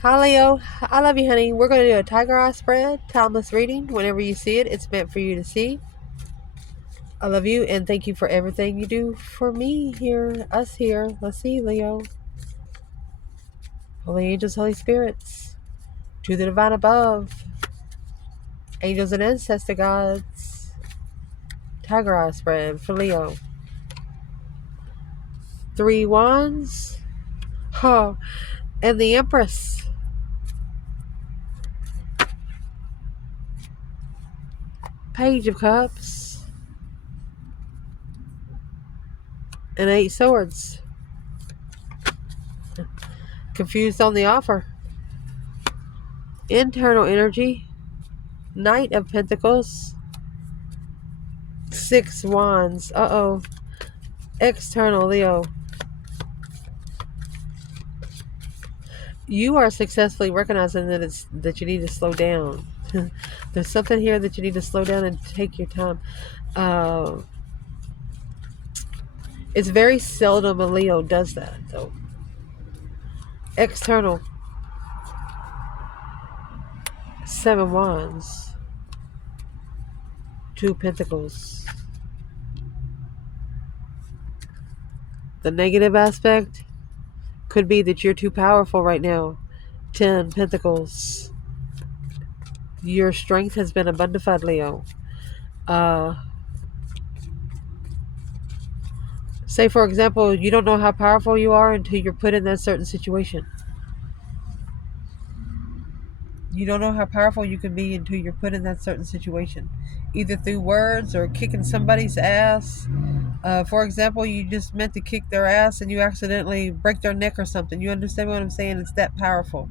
Hi Leo, I love you, honey. We're going to do a tiger eye spread, timeless reading. Whenever you see it, it's meant for you to see. I love you and thank you for everything you do for me here, us here. Let's see, Leo. Holy angels, holy spirits, to the divine above, angels and ancestor gods. Tiger eye spread for Leo. 3 wands. Oh, and the Empress. Page of Cups. And 8 swords. Confused on the offer. Internal energy. Knight of Pentacles. 6 wands. Uh-oh. External Leo. You are successfully recognizing that you need to slow down. There's something here that you need to slow down and take your time. Uh, it's very seldom a Leo does that, though. External. 7 wands. 2 pentacles. The negative aspect could be that you're too powerful right now. 10 pentacles. Your strength has been abundified, Leo. Say, for example, you don't know how powerful you are until you're put in that certain situation. You don't know how powerful you can be until you're put in that certain situation, either through words or kicking somebody's ass. For example, you just meant to kick their ass and you accidentally break their neck or something. You understand what I'm saying? It's that powerful.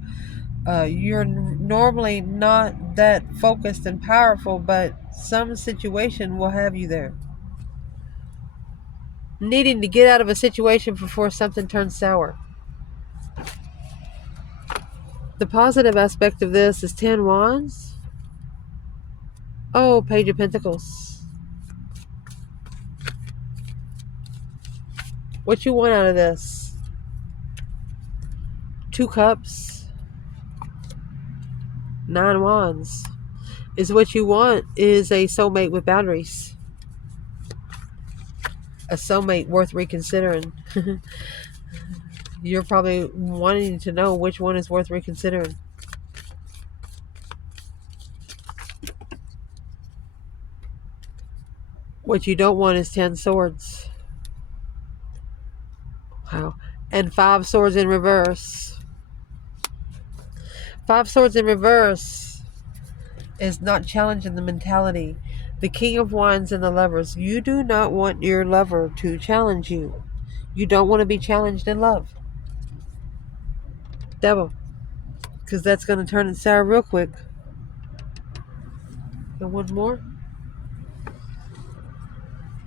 You're normally not that focused and powerful, but some situation will have you there. Needing to get out of a situation before something turns sour. The positive aspect of this is 10 wands. Oh, Page of Pentacles. What you want out of this? 2 cups. 9 wands. Is what you want is a soulmate with boundaries. A soulmate worth reconsidering. You're probably wanting to know which one is worth reconsidering. What you don't want is 10 swords. Wow. And 5 swords in reverse. 5 swords in reverse is not challenging the mentality. The King of Wands and the Lovers. You do not want your lover to challenge you. You don't want to be challenged in love. Devil. Because that's going to turn it sour real quick. And one more.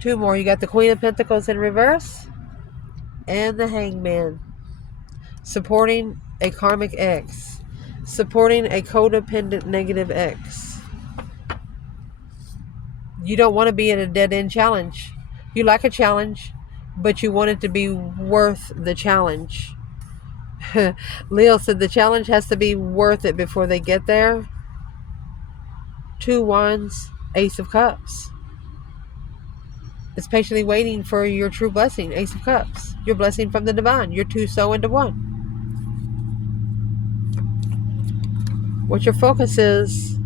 2 more. You got the Queen of Pentacles in reverse. And the Hangman. Supporting a karmic ex. Supporting a codependent negative ex. You don't want to be in a dead-end challenge. You like a challenge, but you want it to be worth the challenge. Leo said the challenge has to be worth it before they get there. 2 wands, Ace of Cups. It's patiently waiting for your true blessing, Ace of Cups. Your blessing from the divine. You're 2 so into 1. What your focus is.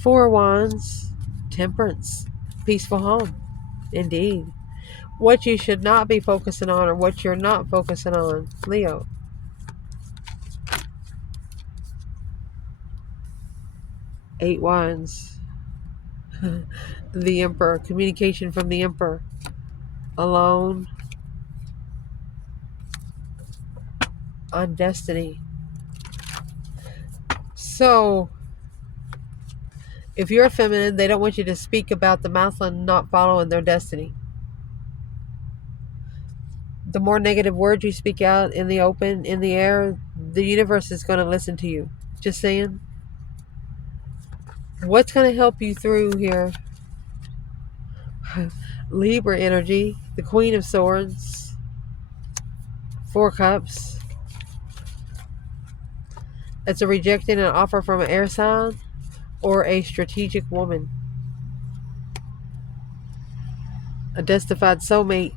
4 wands, Temperance. Peaceful home. Indeed. What you should not be focusing on or what you're not focusing on, Leo. 8 wands. The Emperor. Communication from the Emperor. Alone. On destiny. So, if you're feminine, they don't want you to speak about the masculine not following their destiny. The more negative words you speak out in the open, in the air, the universe is going to listen to you. Just saying. What's going to help you through here? Libra energy, the Queen of Swords, 4 cups, It's a rejecting an offer from an air sign or a strategic woman. A destified soulmate.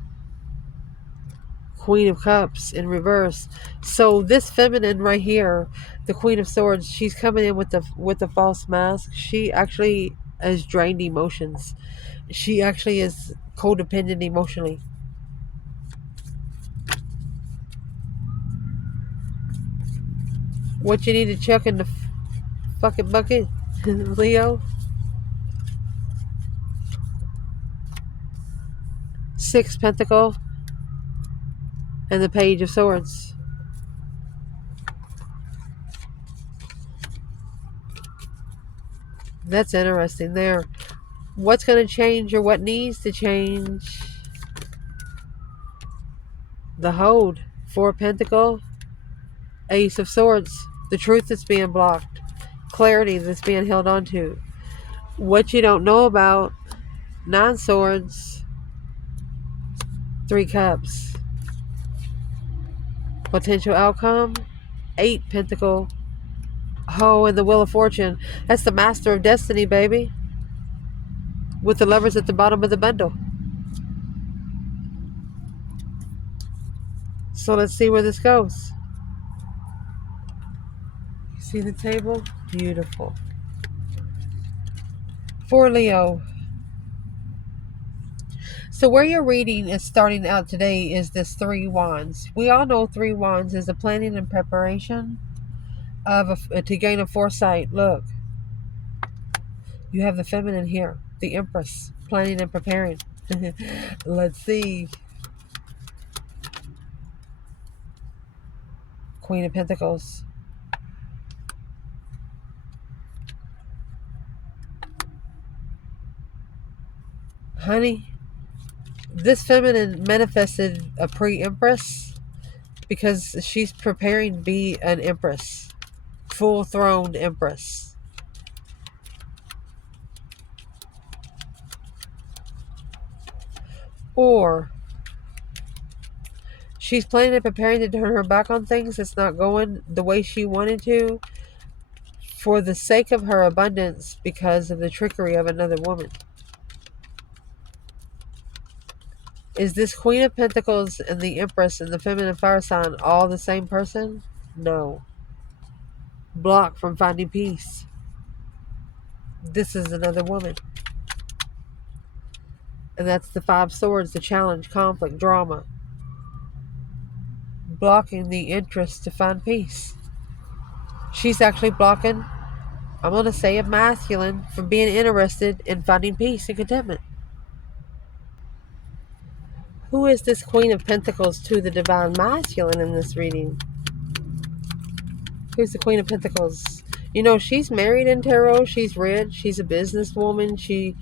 Queen of Cups in reverse. So this feminine right here, the Queen of Swords, she's coming in with the false mask. She actually has drained emotions. She actually is codependent emotionally. What you need to chuck in the fucking bucket, Leo? 6 Pentacle and the Page of Swords. That's interesting there. What's going to change or what needs to change? The hold. 4 Pentacle, Ace of Swords. The truth that's being blocked. Clarity that's being held on to. What you don't know about. 9 Swords. 3 Cups. Potential outcome. 8 Pentacle. Oh, and the Wheel of Fortune. That's the Master of Destiny, baby. With the Lovers at the bottom of the bundle. So let's see where this goes. See the table? Beautiful. For Leo. So where your reading is starting out today is this 3 Wands. We all know 3 Wands is a planning and preparation of to gain a foresight. Look, you have the feminine here, the Empress, planning and preparing. Let's see. Queen of Pentacles. Honey, this feminine manifested a pre-empress because she's preparing to be an empress, full-throned empress. Or she's planning and preparing to turn her back on things that's not going the way she wanted to for the sake of her abundance because of the trickery of another woman. Is this Queen of Pentacles and the Empress and the feminine fire sign all the same person? No. Blocked from finding peace. This is another woman. And that's the 5 Swords, the challenge, conflict, drama. Blocking the interest to find peace. She's actually blocking, I'm going to say, a masculine from being interested in finding peace and contentment. Who is this Queen of Pentacles to the divine masculine in this reading? Who's the Queen of Pentacles? You know, she's married in tarot. She's rich. She's a businesswoman. She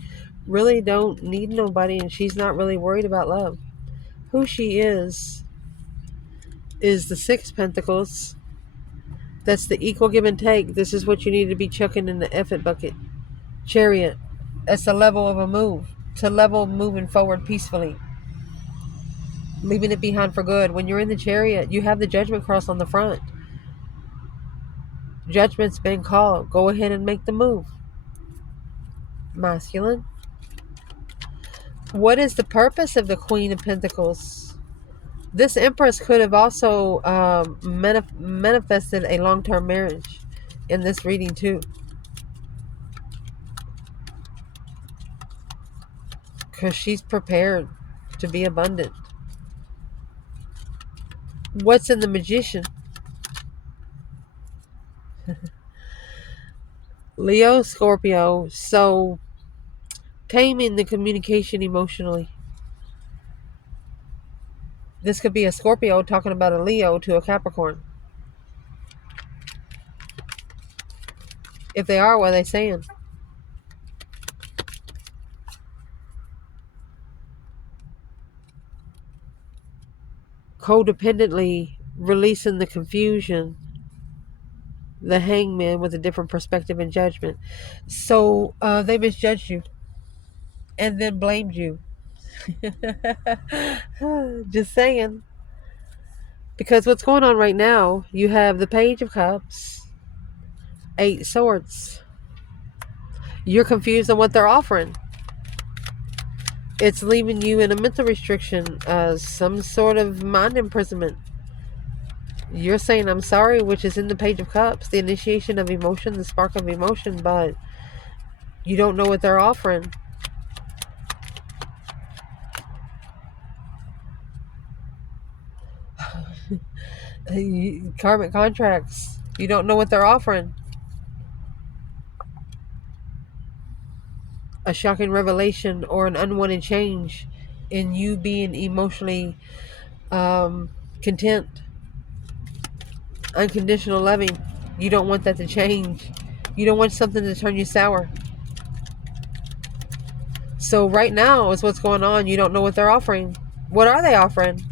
really don't need nobody, and she's not really worried about love. Who she is the 6 Pentacles. That's the equal give and take. This is what you need to be chucking in the effort bucket. Chariot. That's the level of a move. To level moving forward peacefully. Leaving it behind for good. When you're in the chariot, you have the judgment cross on the front. Judgment's been called. Go ahead and make the move. Masculine. What is the purpose of the Queen of Pentacles? This Empress could have also manifested a long-term marriage in this reading too. Because she's prepared to be abundant. What's in the Magician? Leo, Scorpio. So, taming the communication emotionally. This could be a Scorpio talking about a Leo to a Capricorn. If they are, what are they saying? Codependently releasing the confusion. The Hangman with a different perspective and judgment. So they misjudged you and then blamed you. Just saying. Because what's going on right now, you have the Page of Cups 8 Swords. You're confused on what they're offering. It's leaving you in a mental restriction, some sort of mind imprisonment. You're saying I'm sorry, which is in the Page of Cups, the initiation of emotion, the spark of emotion, but you don't know what they're offering. Karmic contracts. You don't know what they're offering. A shocking revelation or an unwanted change in you being emotionally content, unconditional loving. You don't want that to change. You don't want something to turn you sour. So right now is what's going on. You don't know what they're offering. What are they offering?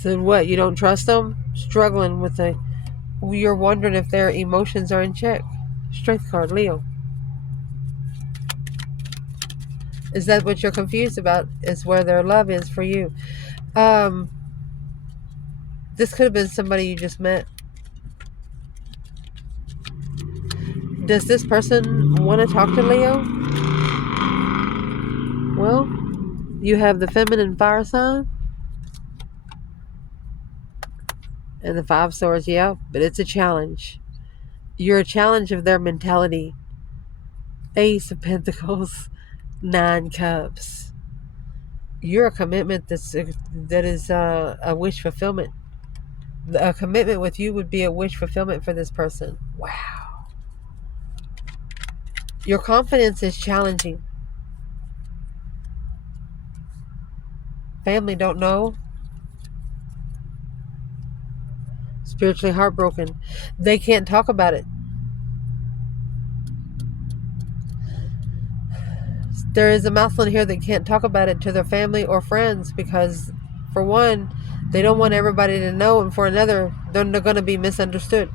So what? You don't trust them? Struggling with the... You're wondering if their emotions are in check. Strength card, Leo. Is that what you're confused about? Is where their love is for you? This could have been somebody you just met. Does this person want to talk to Leo? Well, you have the feminine fire sign and the 5 Swords, yeah, but it's a challenge. You're a challenge of their mentality. Ace of Pentacles, 9 Cups. You're a commitment that is a wish fulfillment. A commitment with you would be a wish fulfillment for this person. Wow. Your confidence is challenging. Family don't know. Spiritually heartbroken. They can't talk about it. There is a mouthful here that can't talk about it to their family or friends because, for one, they don't want everybody to know, and for another, they're going to be misunderstood.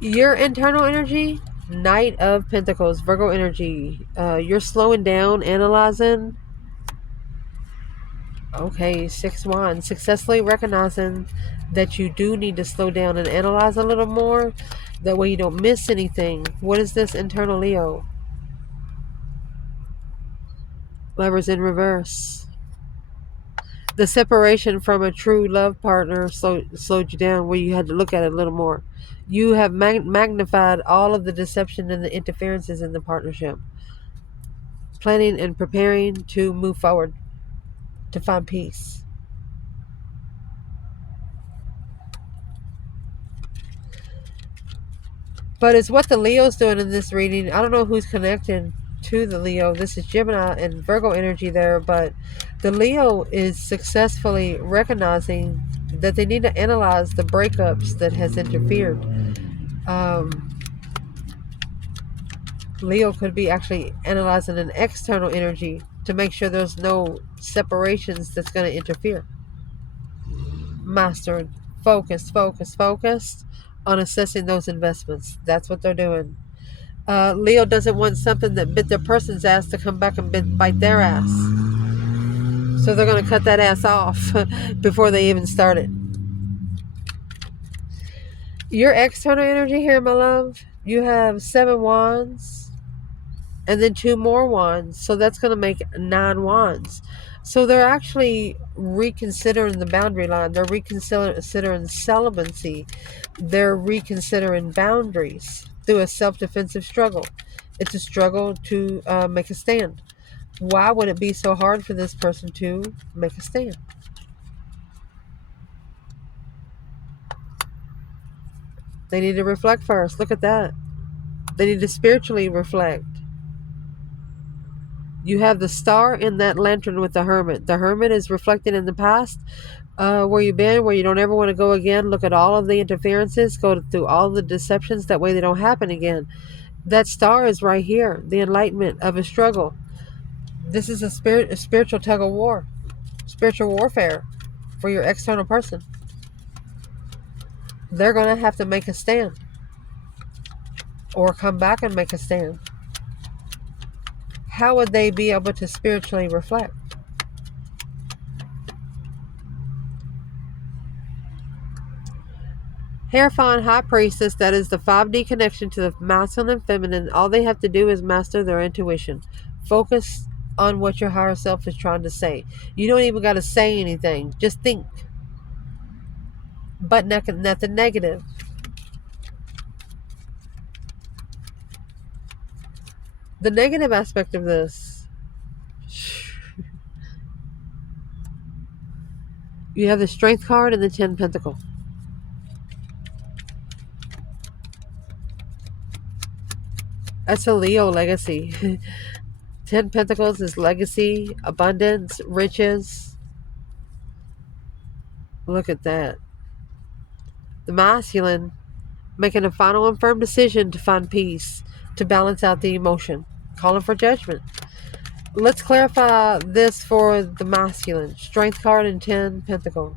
Your internal energy, Knight of Pentacles, Virgo energy. You're slowing down, analyzing. Okay, 6 Wands. Successfully recognizing that you do need to slow down and analyze a little more. That way you don't miss anything. What is this internal Leo? Lovers in reverse. The separation from a true love partner slowed you down, where you had to look at it a little more. You have magnified all of the deception and the interferences in the partnership. Planning and preparing to move forward, to find peace. But it's what the Leo's doing in this reading. I don't know who's connected to the Leo. This is Gemini and Virgo energy there, but the Leo is successfully recognizing that they need to analyze the breakups that has interfered. Leo could be actually analyzing an external energy to make sure there's no separations that's going to interfere. Mastered, focused on assessing those investments. That's what they're doing. Leo doesn't want something that bit their person's ass to come back and bite their ass. So they're going to cut that ass off before they even start it. Your external energy here, my love, you have 7 Wands and then 2 more Wands. So that's going to make 9 Wands. So they're actually reconsidering the boundary line. They're reconsidering celibacy. They're reconsidering boundaries through a self-defensive struggle. It's a struggle to make a stand. Why would it be so hard for this person to make a stand? They need to reflect first. Look at that. They need to spiritually reflect. You have the star in that lantern with the hermit. The hermit is reflecting in the past, where you've been, where you don't ever want to go again. Look at all of the interferences. Go through all the deceptions. That way they don't happen again. That star is right here. The enlightenment of a struggle. This is a spiritual tug of war. Spiritual warfare for your external person. They're going to have to make a stand. Or come back and make a stand. how would they be able to spiritually reflect? Hierophant High Priestess, that is the 5D connection to the masculine and feminine. All they have to do is master their intuition. Focus on what your higher self is trying to say. You don't even got to say anything. Just think. But nothing negative. The negative aspect of this, you have the Strength card and the 10 Pentacle. That's a Leo legacy. 10 Pentacles is legacy, abundance, riches. Look at that. The masculine, making a final and firm decision to find peace, to balance out the emotion. Calling for judgment. Let's clarify this for the masculine. Strength card and 10 Pentacle.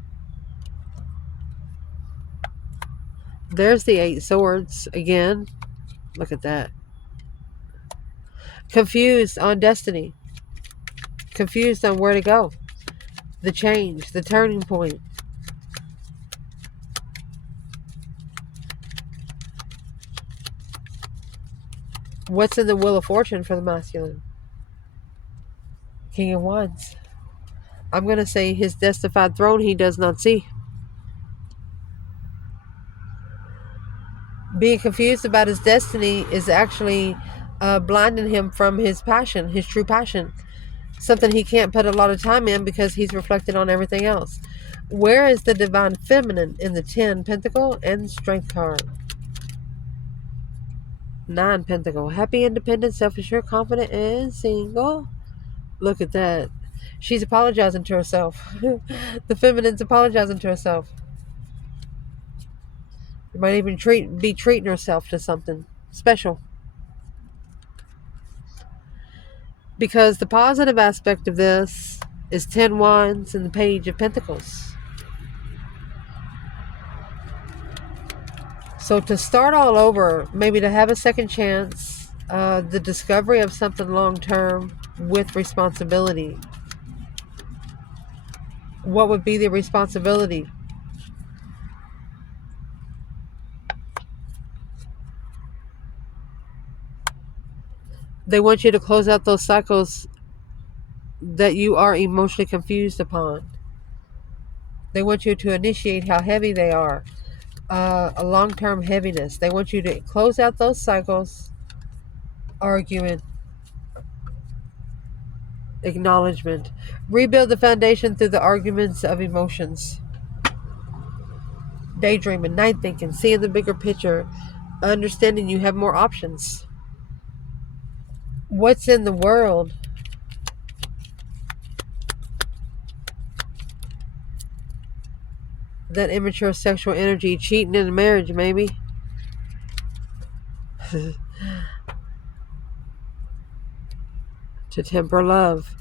There's the 8 Swords again. Look at that. Confused on destiny. Confused on where to go. The change. The turning point. What's in the Wheel of Fortune for the masculine? King of Wands. I'm going to say his destified throne he does not see. Being confused about his destiny is actually blinding him from his passion, his true passion. Something he can't put a lot of time in because he's reflected on everything else. Where is the divine feminine in the 10 Pentacle and Strength card? 9 Pentacle. Happy, independent, self-assured, confident, and single. Look at that. She's apologizing to herself. The feminine's apologizing to herself. You might even be treating herself to something special. Because the positive aspect of this is 10 Wands and the Page of Pentacles. So to start all over, maybe to have a second chance, the discovery of something long-term with responsibility. What would be the responsibility? They want you to close out those cycles that you are emotionally confused upon. They want you to initiate how heavy they are. A long-term heaviness. They want you to close out those cycles, arguing, acknowledgement. Rebuild the foundation through the arguments of emotions. Daydreaming, night thinking, seeing the bigger picture, understanding you have more options. What's in the world? That immature sexual energy, cheating in a marriage, maybe. To temper love.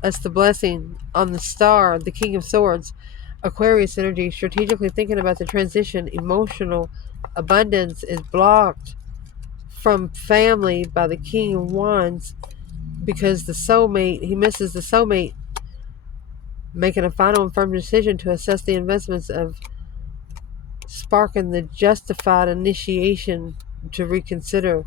That's the blessing on the star, the King of Swords. Aquarius energy, strategically thinking about the transition. Emotional abundance is blocked from family by the King of Wands because the soulmate, he misses the soulmate. Making a final and firm decision to assess the investments of sparking the justified initiation to reconsider.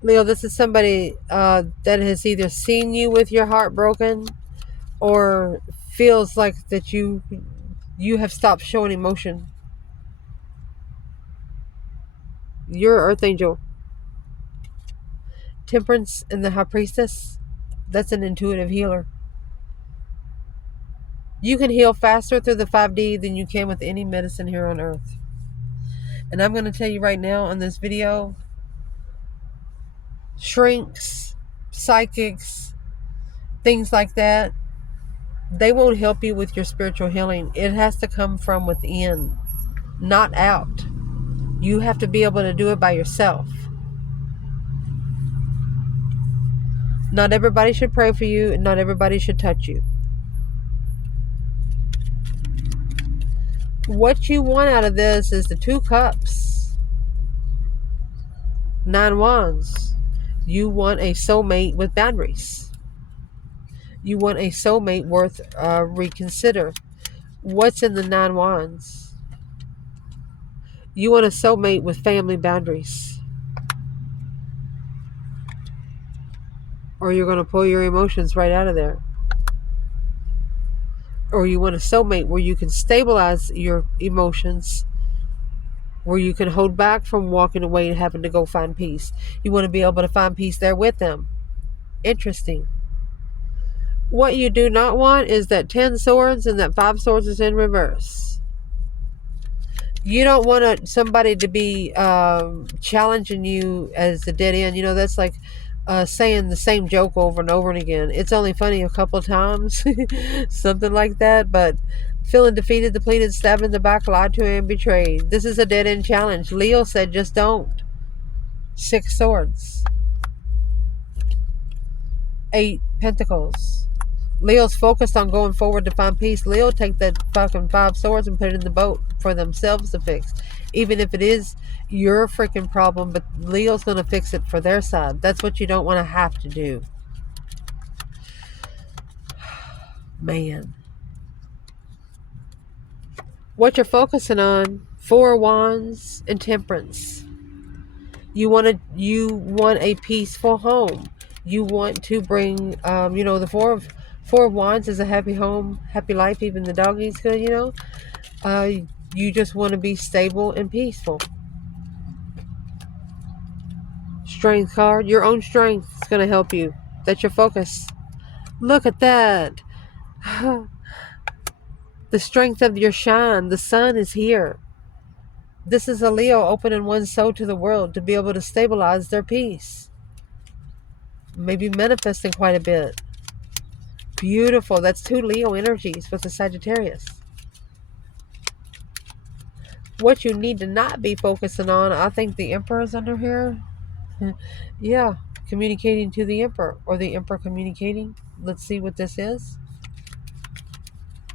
Leo, this is somebody that has either seen you with your heart broken or feels like that you have stopped showing emotion. You're Earth Angel. Temperance and the High Priestess. That's an intuitive healer. You can heal faster through the 5D than you can with any medicine here on Earth. And I'm going to tell you right now on this video, shrinks, psychics, things like that, they won't help you with your spiritual healing. It has to come from within, not out. You have to be able to do it by yourself. Not everybody should pray for you, and not everybody should touch you. What you want out of this is the 2 cups. Nine Wands. You want a soulmate with boundaries. You want a soulmate worth reconsider. What's in the Nine Wands? You want a soulmate with family boundaries. Or you're going to pull your emotions right out of there. Or you want a soulmate where you can stabilize your emotions, where you can hold back from walking away and having to go find peace. You want to be able to find peace there with them. Interesting. What you do not want is that 10 swords and that 5 swords is in reverse. You don't want somebody to be challenging you as a dead end. That's like saying the same joke over and over and again. It's only funny a couple times, something like that. But feeling defeated, depleted, stabbed in the back, lied to, and betrayed. This is a dead end challenge. Leo said, just don't. 6 swords. 8 pentacles. Leo's focused on going forward to find peace. Leo take that fucking 5 swords and put it in the boat for themselves to fix. Even if it is your freaking problem, but Leo's going to fix it for their side. That's what you don't want to have to do. Man. What you're focusing on, 4 wands and temperance. You want a peaceful home. You want to bring, the four of wands is a happy home, happy life. Even the doggy's good, You just want to be stable and peaceful. Strength card. Your own strength is going to help you. That's your focus. Look at that. The strength of your shine. The sun is here. This is a Leo opening one's soul to the world to be able to stabilize their peace. Maybe manifesting quite a bit. Beautiful. That's 2 Leo energies with the Sagittarius. What you need to not be focusing on, I think the Emperor's under here. Yeah, communicating to the Emperor, or the Emperor communicating. Let's see what this is.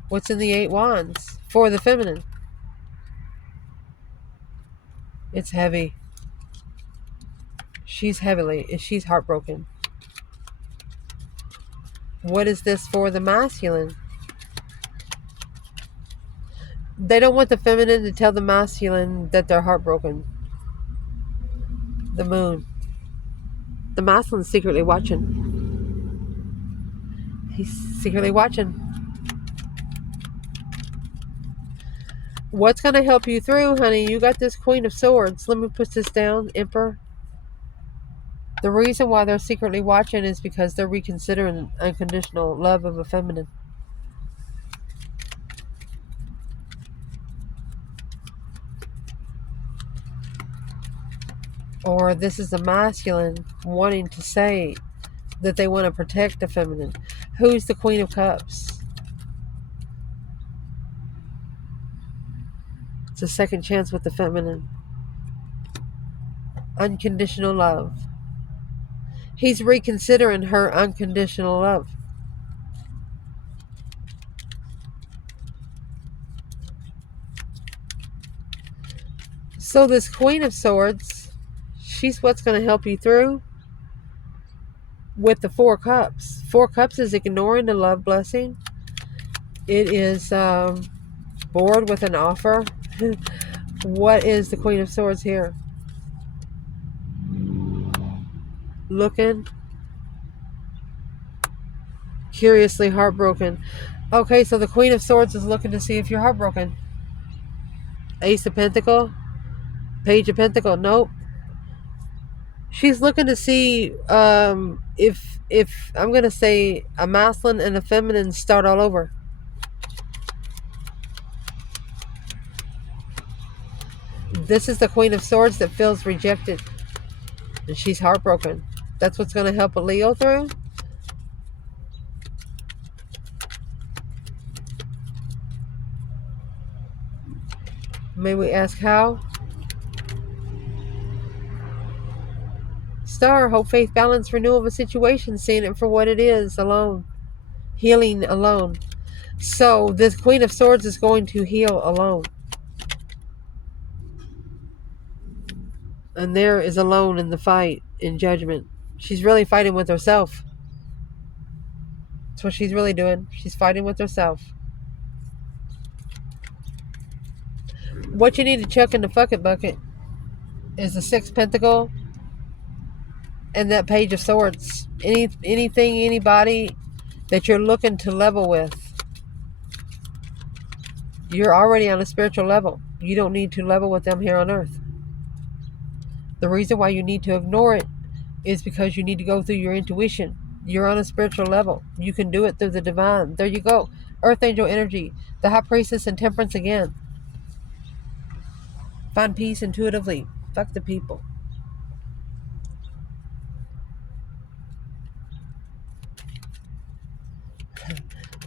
What's in the 8 wands for the feminine? It's heavy. She's heartbroken. What is this for the masculine? They don't want the feminine to tell the masculine that they're heartbroken. The moon. The masculine's secretly watching. He's secretly watching. What's going to help you through, honey? You got this Queen of Swords. Let me put this down, Emperor. The reason why they're secretly watching is because they're reconsidering unconditional love of a feminine. Or this is a masculine wanting to say that they want to protect the feminine. Who's the Queen of Cups? It's a second chance with the feminine. Unconditional love. He's reconsidering her unconditional love. So this Queen of Swords, she's what's going to help you through with the 4 cups. 4 cups is ignoring the love blessing. It is bored with an offer. What is the Queen of Swords here? Looking. Curiously heartbroken. Okay, so the Queen of Swords is looking to see if you're heartbroken. Ace of Pentacle. Page of Pentacle. Nope. She's looking to see if I'm going to say a masculine and a feminine start all over. This is the Queen of Swords that feels rejected. And she's heartbroken. That's what's going to help a Leo through. May we ask how? Star, hope, faith, balance, renewal of a situation, seeing it for what it is, alone. Healing alone. So this Queen of Swords is going to heal alone. And there is alone in the fight, in judgment. She's really fighting with herself. That's what she's really doing. She's fighting with herself. What you need to chuck in the fucking bucket is the Sixth Pentacle and that Page of Swords. Anything, anybody that you're looking to level with, you're already on a spiritual level. You don't need to level with them here on earth. The reason why you need to ignore it is because you need to go through your intuition. You're on a spiritual level. You can do it through the divine. There you go. Earth angel energy. The high priestess and temperance again. Find peace intuitively. Fuck the people.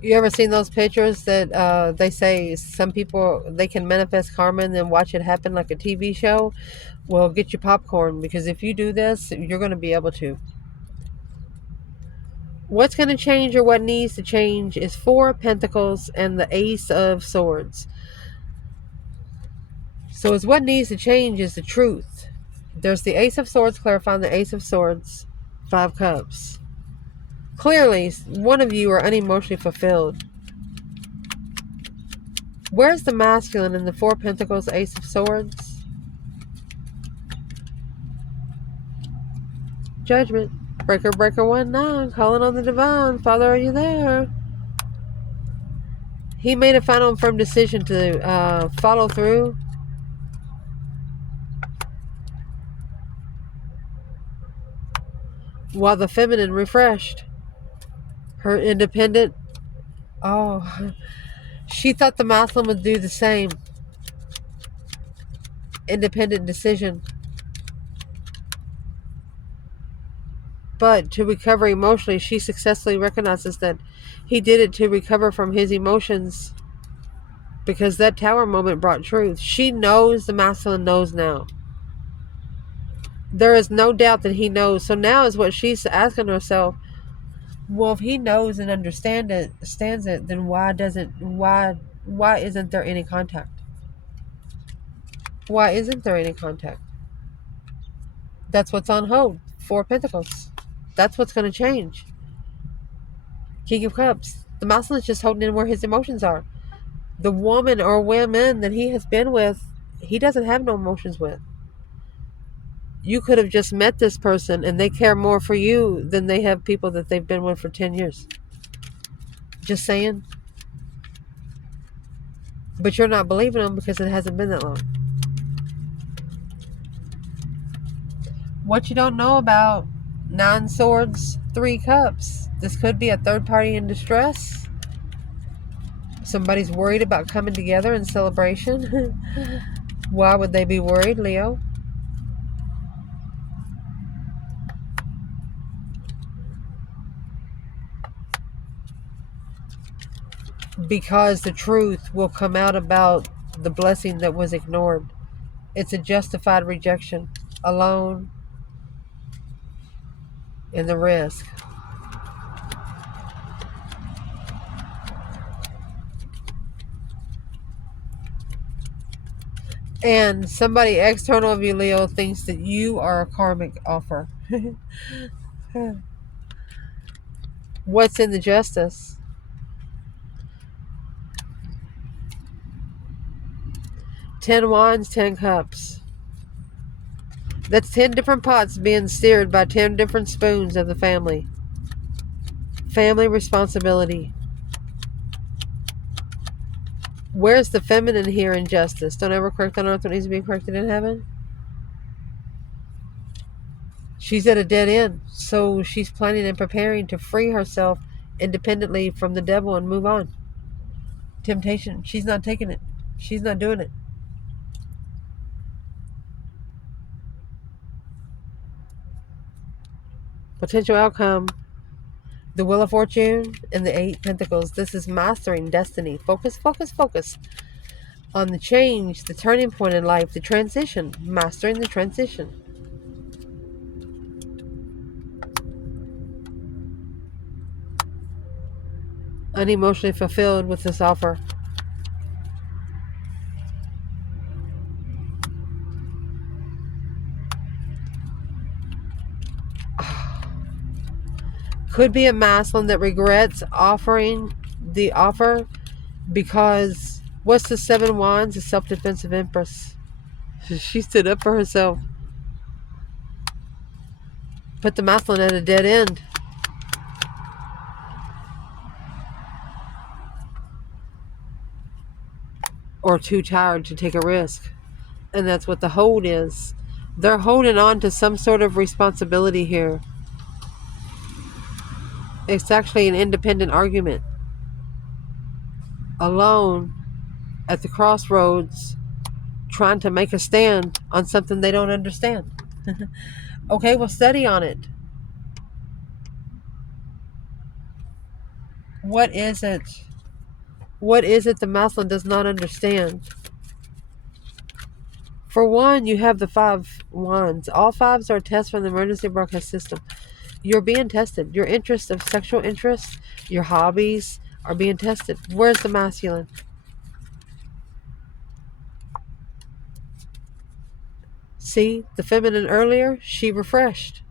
You ever seen those pictures that they say some people, they can manifest karma and then watch it happen like a TV show? Well, get your popcorn, because if you do this, you're going to be able to. What's going to change, or what needs to change, is Four of Pentacles and the Ace of Swords. So is what needs to change is the truth. There's the Ace of Swords clarifying the Ace of Swords, Five Cups. Clearly, one of you are unemotionally fulfilled. Where's the masculine in the Four Pentacles, Ace of Swords? Judgment. Breaker, breaker, 1-9. Calling on the divine. Father, are you there? He made a final and firm decision to follow through. While the feminine refreshed. Her independent. Oh, she thought the masculine would do the same. Independent decision. But to recover emotionally, she successfully recognizes that he did it to recover from his emotions, because that tower moment brought truth. She knows, the masculine knows now. There is no doubt that he knows. So now is what she's asking herself. Well, if he knows and understands it, then why isn't there any contact? Why isn't there any contact? That's what's on hold. Four Pentacles. That's what's going to change. King of Cups. The masculine is just holding in where his emotions are. The woman or women that he has been with, he doesn't have no emotions with. You could have just met this person and they care more for you than they have people that they've been with for 10 years. Just saying. But you're not believing them because it hasn't been that long. What you don't know about 9 Swords, 3 Cups. This could be a third party in distress. Somebody's worried about coming together in celebration. Why would they be worried, Leo? Because the truth will come out about the blessing that was ignored. It's a justified rejection. Alone. And the risk. And somebody external of you, Leo, thinks that you are a karmic offer. What's in the justice? 10 Wands, 10 Cups. That's 10 different pots being steered by 10 different spoons of the family. Family responsibility. Where's the feminine here in justice? Don't ever correct on earth what needs to be corrected in heaven. She's at a dead end. So she's planning and preparing to free herself independently from the devil and move on. Temptation. She's not taking it. She's not doing it. Potential outcome. The Wheel of Fortune and the 8 Pentacles. This is mastering destiny. Focus, focus, focus on the change, the turning point in life, the transition. Mastering the transition. Unemotionally fulfilled with this offer. Could be a masculine that regrets offering the offer because what's the 7 wands? A self-defensive empress. She stood up for herself. Put the masculine at a dead end. Or too tired to take a risk. And that's what the hold is. They're holding on to some sort of responsibility here. It's actually an independent argument. Alone at the crossroads, trying to make a stand on something they don't understand. Okay, well, study on it. What is it? What is it the masculine does not understand? For one, you have the 5 wands. All 5s are tests from the emergency broadcast system. You're being tested. Your interests of sexual interest, your hobbies are being tested. Where's the masculine? See, the feminine earlier, she refreshed.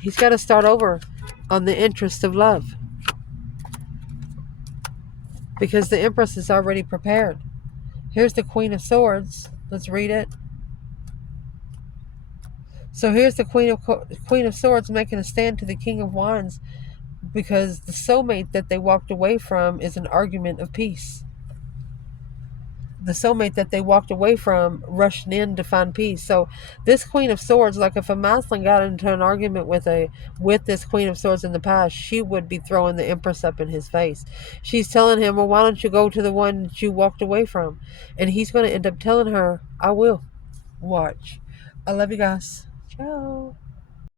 He's got to start over on the interest of love. Because the Empress is already prepared. Here's the Queen of Swords. Let's read it. So here's the Queen of Swords making a stand to the King of Wands because the soulmate that they walked away from is an argument of peace. The soulmate that they walked away from rushed in to find peace. So this Queen of Swords, like if a masculine got into an argument with this Queen of Swords in the past, she would be throwing the Empress up in his face. She's telling him, well, why don't you go to the one that you walked away from? And he's going to end up telling her, I will. Watch. I love you guys. Ciao.